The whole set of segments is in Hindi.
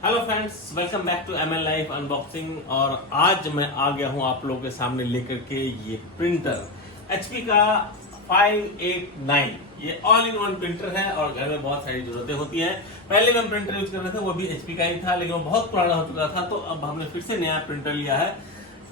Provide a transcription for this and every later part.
Hello friends, welcome back to ML life unboxing. और आज मैं आ गया हूं आप लोगों के सामने लेकर के ये प्रिंटर एचपी का 589। ये ऑल इन वन प्रिंटर है और घर में बहुत सारी जरूरतें होती हैं। पहले हम प्रिंटर यूज कर रहे थे, वो भी एचपी का ही था, लेकिन वो बहुत पुराना हो चुका था। तो अब हमने फिर से नया प्रिंटर लिया है,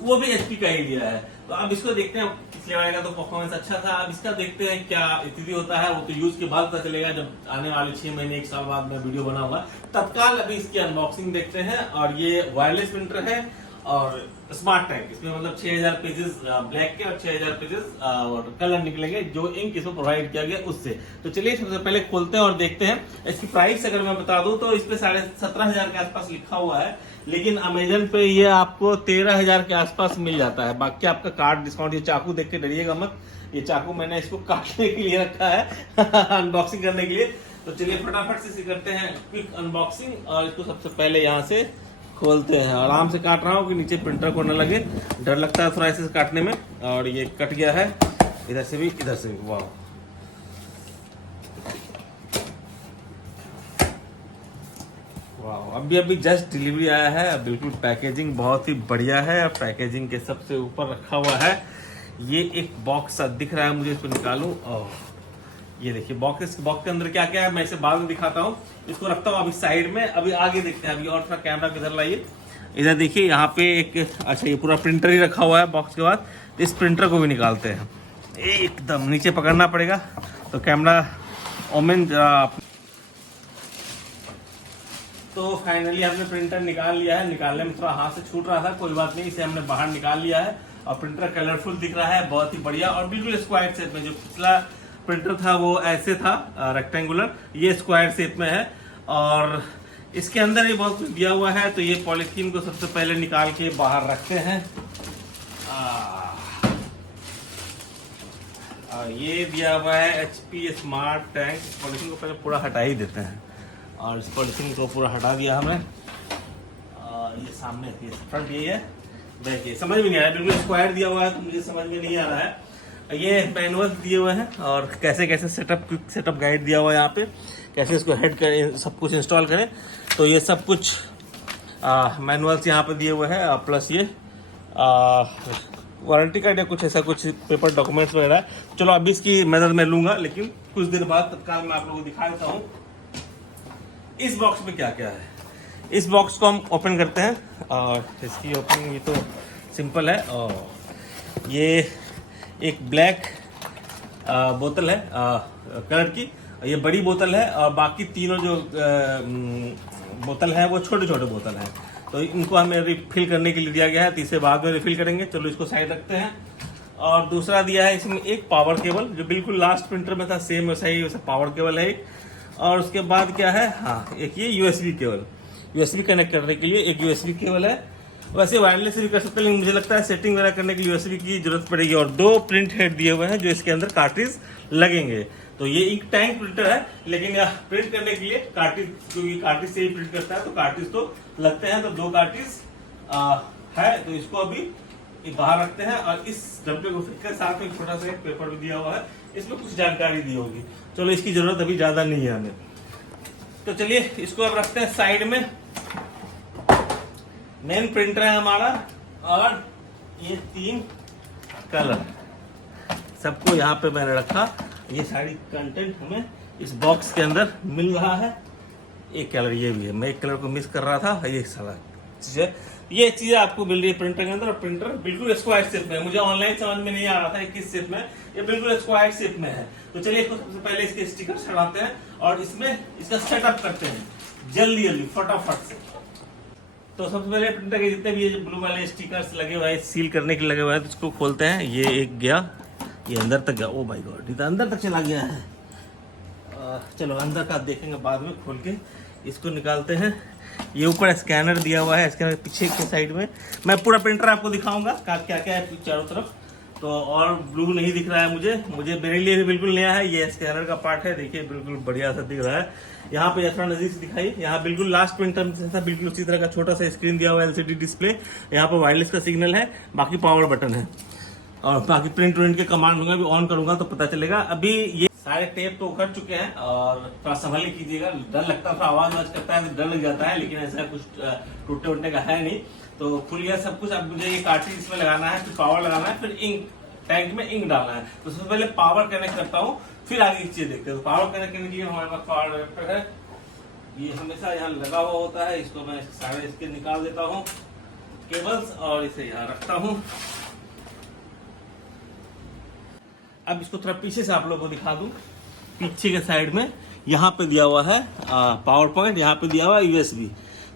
वो भी एचपी का ही लिया है। तो अब इसको देखते हैं। पिछले वाले का तो परफॉर्मेंस अच्छा था, अब इसका देखते हैं क्या स्थिति होता है। वो तो यूज के बाद पता चलेगा, जब आने वाले 6 महीने 1 साल बाद मैं वीडियो बनाऊंगा। तत्काल अभी इसकी अनबॉक्सिंग देखते हैं। और ये वायरलेस प्रिंटर है और स्मार्ट टैग, इसमें मतलब 6000 पेजेस ब्लैक के और 6000 पेजेस और कलर निकलेंगे, जो इंक इसमें प्रोवाइड किया गया उससे। तो चलिए सबसे पहले खोलते हैं और देखते हैं। इसकी प्राइस अगर मैं बता दूं तो इस पे 17,500 के आसपास लिखा हुआ है, लेकिन अमेजन पे ये आपको 13,000 के आसपास मिल जाता है। बाकी आपका कार्ड डिस्काउंट। ये चाकू देख के डरिएगा मत, ये चाकू मैंने इसको काटने के लिए रखा है अनबॉक्सिंग करने के लिए। तो चलिए फटाफट से करते हैं क्विक अनबॉक्सिंग। और इसको सबसे पहले यहाँ से खोलते हैं। आराम से काट रहा हूँ कि नीचे प्रिंटर को न लगे, डर लगता है थोड़ा ऐसे काटने में। और ये कट गया है इधर से भी इधर से भी। वाह, वाह, अभी जस्ट डिलीवरी आया है। बिल्कुल पैकेजिंग बहुत ही बढ़िया है और पैकेजिंग के सबसे ऊपर रखा हुआ है ये एक बॉक्स दिख रहा है मुझे। इसको निकालूं और ये देखिए बॉक्स के अंदर क्या क्या है मैं इसे बाद में दिखाता हूँ। इसको रखता हूँ अभी साइड में, अभी आगे देखते हैं। अभी और थोड़ा कैमरा किधर लाइए, इधर देखिए। यहाँ पे एक अच्छा ये पूरा प्रिंटर ही रखा हुआ है बॉक्स के बाद। इस प्रिंटर को भी निकालते हैं। एकदम नीचे पकड़ना पड़ेगा तो कैमरा ओमेन। तो फाइनली हमने प्रिंटर निकाल लिया है। निकालने में थोड़ा हाथ से छूट रहा था, कोई बात नहीं, इसे हमने बाहर निकाल लिया है। और प्रिंटर कलरफुल दिख रहा है, बहुत ही बढ़िया और बिल्कुल स्क्वायर शेप में। जो पिछला प्रिंटर था वो ऐसे था रेक्टेंगुलर, ये स्क्वायर शेप में है। और इसके अंदर ही बहुत कुछ दिया हुआ है। तो ये पॉलीथीन को सबसे पहले निकाल के बाहर रखते हैं। ये दिया हुआ है एचपी स्मार्ट टैग। इस पॉलीथीन को पहले पूरा हटा ही देते हैं। और इस पॉलीथीन को पूरा हटा दिया हमने। और ये सामने ये फ्रंट यही है, देखिए समझ में नहीं आ रहा है, बिल्कुल स्क्वायर दिया हुआ है तो मुझे समझ में नहीं आ रहा है। ये मैनुअल दिए हुए हैं और कैसे कैसे क्विक सेटअप गाइड दिया हुआ है यहाँ पे, कैसे इसको हेड करें, सब कुछ इंस्टॉल करें। तो ये सब कुछ मैनुअल्स यहाँ पे दिए हुए हैं। प्लस ये वारंटी कार्ड या कुछ ऐसा कुछ पेपर डॉक्यूमेंट्स वगैरह। चलो अभी इसकी मदद मैं लूंगा, लेकिन कुछ दिन बाद तत्काल मैं आप लोगों को दिखा देता हूँ इस बॉक्स में क्या क्या है। इस बॉक्स को हम ओपन करते हैं और इसकी ओपनिंग ये तो सिंपल है। और ये एक ब्लैक बोतल है कलर की, ये बड़ी बोतल है। और बाकी तीनों जो बोतल है वो छोटे छोटे बोतल है। तो इनको हमें रिफिल करने के लिए दिया गया है, तो इसे बाद में रिफिल करेंगे। चलो इसको साइड रखते हैं। और दूसरा दिया है इसमें एक पावर केबल, जो बिल्कुल लास्ट प्रिंटर में था सेम वैसा ही, वैसा पावर केबल है एक। और उसके बाद क्या है, हाँ एक ये यूएसबी केबल, यूएसबी कनेक्ट करने के लिए एक यूएसबी केबल है। वैसे वायरलेस भी कर सकते हैं, लेकिन मुझे लगता है सेटिंग वगैरह करने के लिए यूएसबी की जरूरत पड़ेगी। और 2 प्रिंट हेड दिए हुए हैं जो इसके अंदर कार्ट्रिज लगेंगे। तो ये एक टैंक प्रिंटर है, लेकिन यह प्रिंट करने के लिए कार्ट्रिज, क्योंकि कार्ट्रिज से ही प्रिंट करता है तो कार्ट्रिज तो लगते हैं। तो 2 कार्ट्रिज है, तो इसको अभी बाहर रखते हैं। और इस डब्बे को फिट कर साथ में छोटा सा एक पेपर भी दिया हुआ है, इसमें कुछ जानकारी दी होगी। चलो इसकी जरूरत अभी ज्यादा नहीं है हमें, तो चलिए इसको अब रखते हैं साइड में। मेन प्रिंटर है हमारा और ये 3 कलर सबको यहाँ पे मैंने रखा। ये सारी कंटेंट हमें इस बॉक्स के अंदर मिल रहा है। एक कलर ये भी है, मैं एक कलर को मिस कर रहा था। ये सारा चीजें, ये चीजें आपको मिल रही है प्रिंटर के अंदर। और प्रिंटर बिल्कुल स्क्वायर शेप में है, मुझे ऑनलाइन समझ में नहीं आ रहा था किस शेप में, ये बिल्कुल स्क्वायर शेप में है। तो चलिए इसको सबसे पहले इसके स्टिकर चढ़ाते हैं और इसमें इसका सेटअप करते हैं जल्दी जल्दी फटाफट से। तो सबसे पहले प्रिंटर के जितने भी ये ब्लू वाले स्टिकर्स लगे हुए हैं, सील करने के लगे हुए हैं, तो इसको खोलते हैं। ये एक गया, ये अंदर तक गया। ओ माय गॉड, ये तो अंदर तक चला गया है। चलो अंदर का देखेंगे बाद में, खोल के इसको निकालते हैं। ये ऊपर स्कैनर दिया हुआ है, स्कैनर पीछे के साइड में मैं पूरा प्रिंटर आपको दिखाऊंगा क्या क्या है चारों तरफ। तो और ब्लू नहीं दिख रहा है मुझे मेरे लिए भी बिल्कुल नया है। ये स्कैनर का पार्ट है, देखिए बिल्कुल बढ़िया सा दिख रहा है। यहाँ पे थोड़ा नजदीक से दिखाई, यहाँ बिल्कुल लास्ट प्रिंटर जैसा बिल्कुल उसी तरह का छोटा सा स्क्रीन दिया हुआ है, एलसीडी डिस्प्ले। यहाँ पे वायरलेस का सिग्नल है, बाकी पावर बटन है। और बाकी प्रिंट के कमांड होंगे, अभी ऑन करूंगा तो पता चलेगा। अभी ये सारे टेप तो उखड़ चुके हैं और थोड़ा संभल के कीजिएगा। डर लगता है, आवाज करता है तो डर लग जाता है, लेकिन ऐसा कुछ टूटने उटने का है नहीं। तो खुल गया सब कुछ। अब मुझे ये कार्ट्रिज इसमें लगाना है, फिर पावर लगाना है, फिर इंक टैंक में इंक डालना है। तो सबसे पहले पावर कनेक्ट करता हूँ, फिर आगे की चीज देखते हैं। तो पावर कनेक्ट करने के लिए हमारे पास पावर अडेप्टर है, ये हमेशा यहाँ लगा हुआ होता है। इसको मैं सारे इसके निकाल देता हूँ केबल्स और इसे यहाँ रखता हूँ। अब इसको थोड़ा पीछे से आप लोगों को दिखा दूं। पीछे के साइड में यहाँ पे दिया हुआ है पावर पॉइंट, यहाँ पे दिया हुआ है यूएसबी।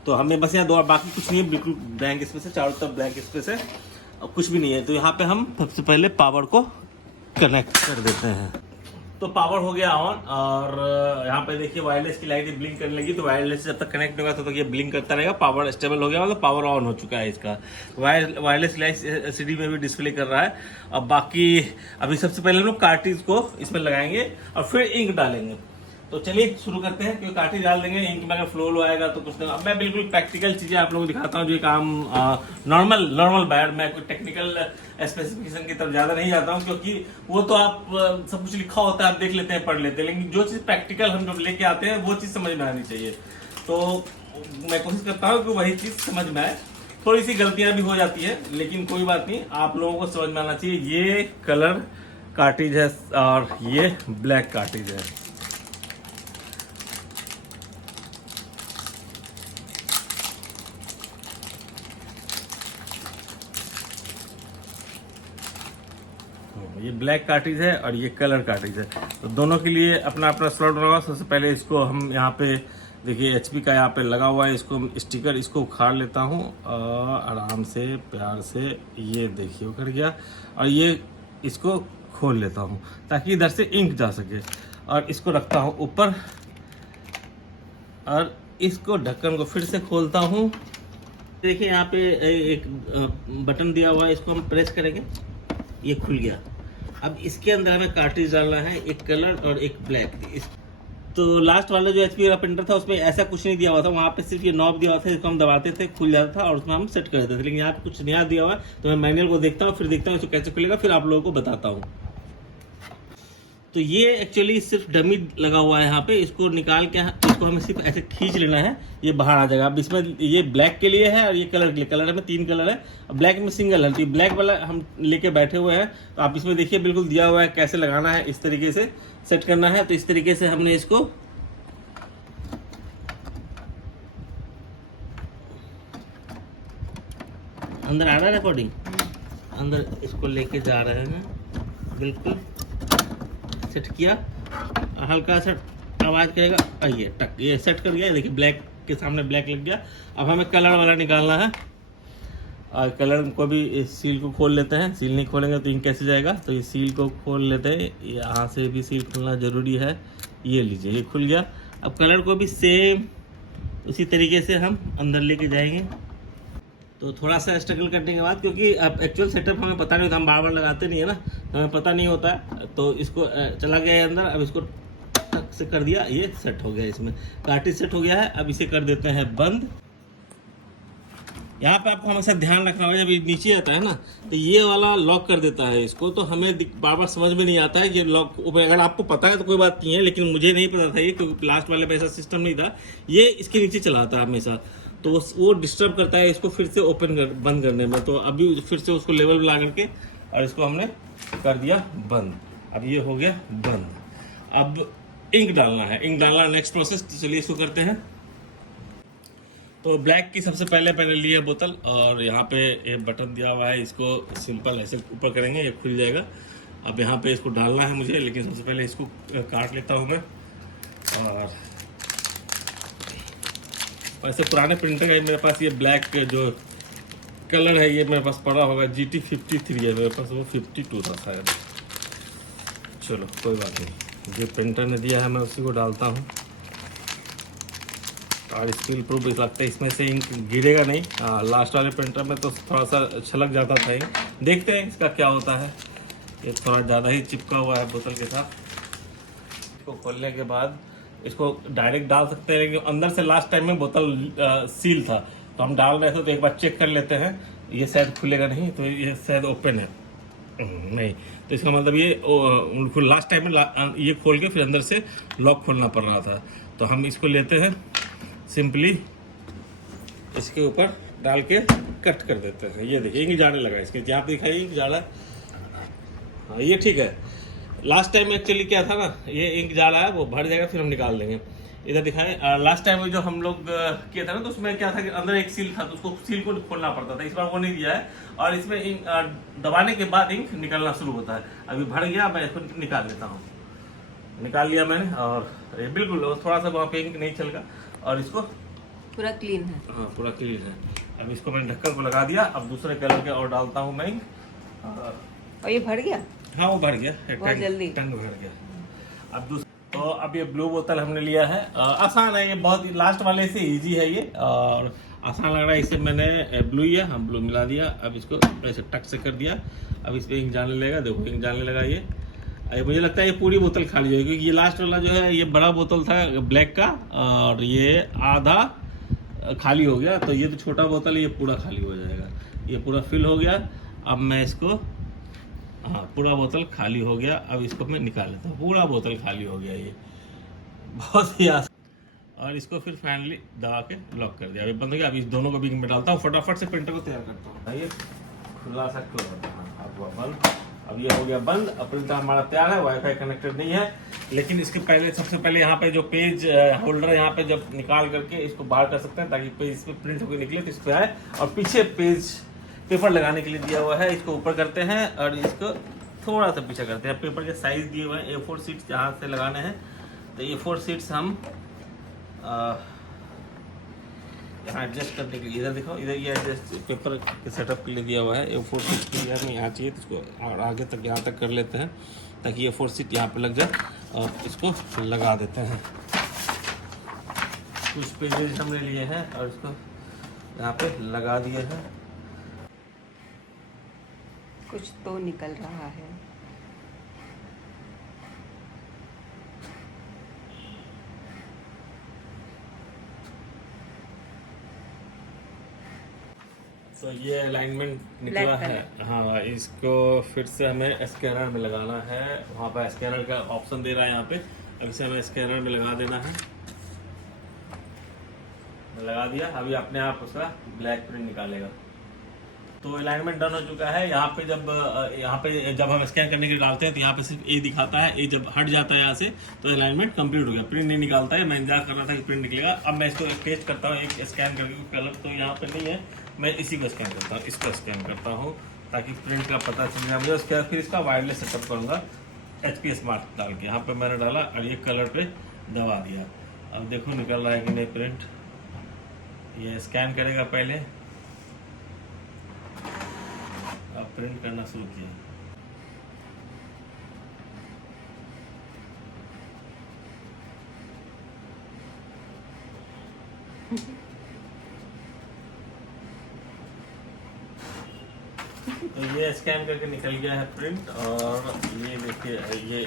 तो हमें बस यहाँ दो, बाकी कुछ नहीं है, बिल्कुल ब्लैंक स्पेस है, चारों तरफ ब्लैंक स्पेस है और कुछ भी नहीं है। तो यहाँ पे हम सबसे पहले पावर को कनेक्ट कर देते हैं। तो पावर हो गया ऑन और यहाँ पे देखिए वायरलेस की लाइट ब्लिंक करने लगी। तो वायरलेस जब तक कनेक्ट होगा तब तक ये ब्लिंक करता रहेगा। पावर स्टेबल हो गया, मतलब पावर ऑन हो चुका है इसका। वायरलेस लाइट एलसीडी में भी डिस्प्ले कर रहा है। अब बाकी अभी सबसे पहले हम लोग कार्ट्रिज को इसमें लगाएंगे और फिर इंक डालेंगे। तो चलिए शुरू करते हैं, क्योंकि कार्ट्रिज डाल देंगे, इंक में अगर फ्लो आएगा तो कुछ नहीं। अब मैं बिल्कुल प्रैक्टिकल चीजें आप लोगों को दिखाता हूँ, जो काम नॉर्मल बैड, मैं कोई टेक्निकल स्पेसिफिकेशन की तरफ ज्यादा नहीं जाता हूँ, क्योंकि वो तो आप सब कुछ लिखा होता है, आप देख लेते हैं, पढ़ लेते हैं, लेकिन जो चीज प्रैक्टिकल हम जब लेके आते हैं वो चीज समझ में आनी चाहिए। तो मैं कोशिश करता हूँ कि वही चीज समझ में आए। थोड़ी सी गलतियां भी हो जाती है, लेकिन कोई बात नहीं, आप लोगों को समझ में आना चाहिए। ये कलर कार्ट्रिज है और ये ब्लैक कार्ट्रिज है। ये ब्लैक कार्ट्रिज है और ये कलर कार्ट्रिज है। तो दोनों के लिए अपना अपना स्लॉट लगा। सबसे पहले इसको हम यहाँ पे देखिए एचपी का यहाँ पे लगा हुआ है, इसको स्टिकर इसको उखाड़ लेता हूँ आराम से, प्यार से। ये देखिए उखड़ गया और ये इसको खोल लेता हूँ ताकि इधर से इंक जा सके और इसको रखता हूँ ऊपर और इसको ढक्कन को फिर से खोलता हूँ। देखिए यहाँ पे एक बटन दिया हुआ है, इसको हम प्रेस करेंगे, ये खुल गया। अब इसके अंदर हमें कार्ट्रिज डालना है, एक कलर और एक ब्लैक। तो लास्ट वाला जो एचपी का प्रिंटर था उसमें ऐसा कुछ नहीं दिया हुआ था, वहाँ पे सिर्फ ये नॉब दिया हुआ था, इसको हम दबाते थे, खुल जाता था और उसमें हम सेट कर देते थे। लेकिन यहाँ पे कुछ नया दिया हुआ है, तो मैं मैनुअल को देखता हूँ, फिर देखता हूँ इसको कैसे खुलेगा, फिर आप लोगों को बताता हूँ। तो ये एक्चुअली सिर्फ डमी लगा हुआ है यहाँ पे, इसको निकाल के इसको हमें सिर्फ ऐसे खींच लेना है, ये बाहर आ जाएगा। अब इसमें ये ब्लैक के लिए है और ये कलर के लिए। कलर में 3 कलर है, ब्लैक में सिंगल है। तो ब्लैक वाला हम लेके बैठे हुए हैं। तो आप इसमें देखिए बिल्कुल दिया हुआ है कैसे लगाना है, इस तरीके से सेट करना है। तो इस तरीके से हमने इसको अंदर आ रहा है, रिकॉर्डिंग अंदर इसको लेके जा रहे हैं, बिल्कुल सेट किया, हल्का सा आवाज करेगा और ये टक, ये सेट कर गया। देखिए ब्लैक के सामने ब्लैक लग गया। अब हमें कलर वाला निकालना है और कलर को भी इस सील को खोल लेते हैं। सील नहीं खोलेंगे तो इंक कैसे जाएगा, तो ये सील को खोल लेते हैं। यहाँ से भी सील खोलना जरूरी है। ये लीजिए, ये खुल गया। अब कलर को भी सेम उसी तरीके से हम अंदर लेके जाएंगे। तो थोड़ा सा स्ट्रगल करने के बाद, क्योंकि अब एक्चुअल सेटअप हमें पता नहीं होता, हम बार बार लगाते नहीं है ना, हमें पता नहीं होता, तो इसको चला गया अंदर। अब इसको टक से कर दिया, ये सेट हो गया, इसमें कार्ट्रिज सेट हो गया है। अब इसे कर देते हैं बंद। यहाँ पे आपको हमेशा ध्यान रखना होगा, जब ये नीचे आता है ना तो ये वाला लॉक कर देता है इसको। तो हमें बार बार समझ में नहीं आता है ये लॉक, अगर आपको पता है तो कोई बात नहीं है, लेकिन मुझे नहीं पता था ये, क्योंकि लास्ट वाले में ऐसा सिस्टम नहीं था। ये इसके नीचे चलाता है हमेशा, तो वो डिस्टर्ब करता है इसको फिर से बंद करने में। तो अभी फिर से उसको लेवल ला करके और इसको हमने कर दिया बंद। अब ये हो गया बंद। अब इंक डालना है, इंक डालना नेक्स्ट प्रोसेस। तो चलिए इसको करते हैं। तो ब्लैक की सबसे पहले ली है बोतल और यहाँ पे एक बटन दिया हुआ है, इसको सिंपल ऐसे ऊपर करेंगे, ये खुल जाएगा। अब यहाँ पे इसको डालना है मुझे, लेकिन सबसे पहले इसको काट लेता हूँ मैं। और ऐसे पुराने प्रिंटर है मेरे पास, ये ब्लैक जो कलर है ये मेरे पास पड़ा होगा, GT53 है मेरे पास, वो 52 था शायद। चलो कोई बात नहीं, जो प्रिंटर ने दिया है मैं उसी को डालता हूँ। और स्टील प्रूफ भी लगता है, इसमें से इंक गिरेगा नहीं। लास्ट वाले प्रिंटर में तो थोड़ा सा छलक जाता था इंक। देखते हैं इसका क्या होता है। ये थोड़ा ज़्यादा ही चिपका हुआ है बोतल के साथ। इसको खोलने के बाद इसको डायरेक्ट डाल सकते हैं, लेकिन अंदर से लास्ट टाइम में बोतल सील था, तो हम डाल रहे थे, तो एक बार चेक कर लेते हैं। ये शायद खुलेगा नहीं, तो ये शायद ओपन है। नहीं, तो इसका मतलब ये उनको लास्ट टाइम में ये खोल के फिर अंदर से लॉक खोलना पड़ रहा था। तो हम इसको लेते हैं, सिंपली इसके ऊपर डाल के कट कर देते हैं। ये देखिए इंक जाने लगा, इसके जहाँ पे दिखाई इंक जाला। हाँ ये ठीक है। लास्ट टाइम एक्चुअली क्या था ना, ये इंक जाला है वो भर जाएगा, फिर हम निकाल देंगे। इधर दिखाएं, लास्ट टाइम जो हम लोग किया था ना, तो उसमें क्या था कि अंदर एक सील था, तो उसको सील को खोलना पड़ता था। इस बार वो नहीं दिया है, और इसमें इंक दबाने के बाद इंक निकलना शुरू होता है। अभी भर गया, मैं इसको निकाल लेता हूँ। निकाल लिया मैंने, और ये बिल्कुल थोड़ा सा वहाँ पे इंक नहीं चलेगा, और इसको पूरा क्लीन है। हाँ पूरा क्लीन है। अब इसको मैंने ढक्कन को लगा दिया। अब दूसरे कलर के और डालता हूँ मैं इंक। और ये भर गया? हाँ वो भर गया, बहुत जल्दी टंग भर गया। अब तो अब ये ब्लू बोतल हमने लिया है। आसान है ये, बहुत लास्ट वाले से इजी है ये, और आसान लग रहा है। इसे मैंने ब्लू लिया, हम ब्लू मिला दिया। अब इसको ऐसे टक से कर दिया। अब इस पर इंक जाने लगेगा, देखो इंक जाने लगा ये। मुझे लगता है ये पूरी बोतल खाली हो जाएगी, क्योंकि ये लास्ट वाला जो है ये बड़ा बोतल था ब्लैक का, और ये आधा खाली हो गया। तो ये तो छोटा बोतल है, ये पूरा खाली हो जाएगा। ये पूरा फिल हो गया। अब मैं इसको, हाँ पूरा बोतल खाली हो गया। अब इसको मैं निकाल लेता हूँ, पूरा बोतल खाली हो गया ये, बहुत ही आसान। और इसको फिर फाइनली दबा के लॉक कर दिया। अभी बंद हो गया। अभी इस दोनों को भी मैं डालता हूँ, फटाफट से प्रिंटर को तैयार करता हूँ। ये खुला सा क्लोज अब हुआ बंद। अब ये हो गया बंद। अब प्रिंटर हमारा तैयार है, वाईफाई कनेक्टेड नहीं है। लेकिन इसके पहले, सबसे पहले यहाँ पे जो पेज होल्डर यहाँ पे जब निकाल करके इसको बाहर कर सकते हैं, ताकि पेज इस पे प्रिंट होकर निकले तो इस पे आए। और पीछे पेज पेपर लगाने के लिए दिया हुआ है, इसको ऊपर करते हैं और इसको थोड़ा सा पीछे करते हैं। पेपर के साइज दिए हुए हैं, A4 शीट्स जहाँ से लगाने हैं, तो A4 शीट्स हम यहाँ एडजस्ट करने के लिए, इधर दिखाओ, इधर ये एडजस्ट पेपर के सेटअप के लिए दिया हुआ है। A4 शीट के लिए हमें यहाँ चाहिए, तो इसको और आगे तक यहाँ तक कर लेते हैं, ताकि A4 शीट यहाँ पे लग जाए, और इसको लगा देते हैं। कुछ पेजेस हमने लिए हैं और इसको यहाँ पे लगा दिए हैं। कुछ तो निकल रहा है। तो ये अलाइनमेंट निकला है। हाँ इसको फिर से हमें स्कैनर में लगाना है। वहाँ पर स्कैनर का ऑप्शन दे रहा है यहाँ पे। अब इसे हमें स्कैनर में लगा देना है। लगा दिया। अभी अपने आप उसका ब्लैक प्रिंट निकालेगा। तो अलाइनमेंट डन हो चुका है। यहाँ पे जब हम स्कैन करने के लिए डालते हैं, तो यहाँ पे सिर्फ ए दिखाता है। ए जब हट जाता है यहाँ से, तो अलाइनमेंट कंप्लीट हो गया, प्रिंट नहीं निकालता है। मैं इंतजार कर रहा था कि प्रिंट निकलेगा। अब मैं इसको पेस्ट करता हूँ, एक स्कैन करके। कलर तो यहाँ पे नहीं है, मैं इसी को स्कैन करता हूँ, इसको स्कैन करता हूँ, ताकि प्रिंट का पता चल जाए मुझे। उसके बाद फिर इसका वायरलेस सेटअप करूँगा HP स्मार्ट डाल के। यहाँ पे मैंने डाला और ये कलर पे दबा दिया। अब देखो निकल रहा है कि नहीं प्रिंट। ये स्कैन करेगा पहले, अब प्रिंट करना शुरू किया। तो ये स्कैन करके निकल गया है प्रिंट। और ये देखिए, ये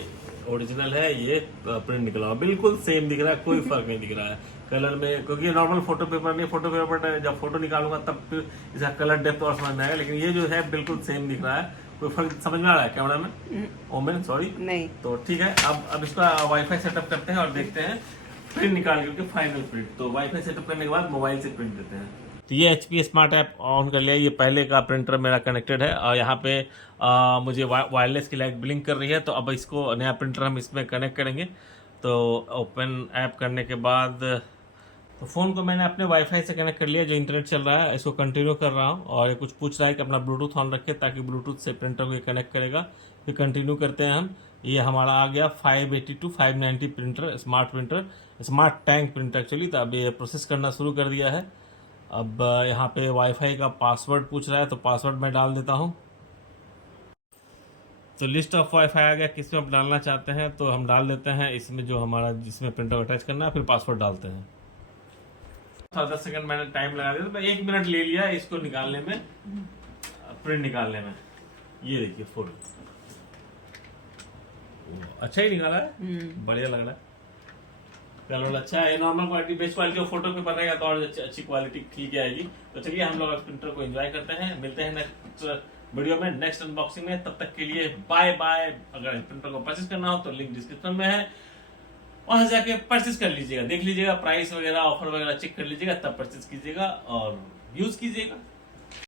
ओरिजिनल है, ये प्रिंट निकला हुआ बिल्कुल सेम दिख रहा है, कोई फर्क नहीं दिख रहा है कलर में, क्योंकि नॉर्मल फोटो पेपर नहीं। फोटो पेपर पर जब फोटो निकालूंगा तब फिर इसका कलर डेप्थ और समझ में आएगा, लेकिन ये जो है बिल्कुल सेम दिख रहा है। कोई फर्क समझ में आ रहा है कैमरा में? ओमेन सॉरी नहीं। तो ठीक है। अब इसका वाईफाई सेटअप करते हैं और देखते हैं प्रिंट निकाल करके फाइनल प्रिंट। तो वाईफाई सेटअप करने के बाद मोबाइल से प्रिंट देते हैं। तो ये HP स्मार्ट ऐप ऑन कर लिया। ये पहले का प्रिंटर मेरा कनेक्टेड है, और यहाँ पे मुझे वायरलेस की लाइट ब्लिंक कर रही है। तो अब इसको नया प्रिंटर हम इसमें कनेक्ट करेंगे। तो ओपन ऐप करने के बाद, तो फ़ोन को मैंने अपने वाईफाई से कनेक्ट कर लिया, जो इंटरनेट चल रहा है। इसको कंटिन्यू कर रहा हूँ, और ये कुछ पूछ रहा है कि अपना ब्लूटूथ ऑन रखे, ताकि ब्लूटूथ से प्रिंटर को ये कनेक्ट करेगा। फिर कंटिन्यू करते हैं हम। ये हमारा आ गया 580 590 printer, smart printer, smart tank printer actually. तो अब ये प्रोसेस करना शुरू कर दिया है। अब यहाँ पे वाईफाई का पासवर्ड पूछ रहा है, तो पासवर्ड मैं डाल देता हूँ। तो लिस्ट ऑफ वाईफाई आ गया, किसमें आप डालना चाहते हैं तो हम डाल देते हैं इसमें, जो हमारा जिसमें प्रिंटर अटैच करना है। फिर पासवर्ड डालते हैं। 10 सेकंड मैंने टाइम लगा दिया, तो 1 मिनट ले लिया इसको निकालने में, प्रिंट निकालने में। ये देखिए फोटो अच्छा ही निकाला है, बढ़िया लग रहा है, कलर अच्छा है। नॉर्मल क्वालिटी, बेस्ट क्वालिटी और फोटो पेपर रहेगा तो और अच्छी क्वालिटी ठीक आएगी। तो चलिए हम लोग प्रिंटर को एंजॉय करते हैं। मिलते हैं नेक्स्ट वीडियो में, नेक्स्ट अनबॉक्सिंग में। तब तक के लिए बाय बाय। अगर प्रिंटर को परचेज करना हो तो लिंक डिस्क्रिप्शन में है, वहां जाके परचेज कर लीजिएगा, देख लीजिएगा प्राइस वगैरह, ऑफर वगैरह चेक कर लीजिएगा, तब परचेज कीजिएगा और यूज कीजिएगा।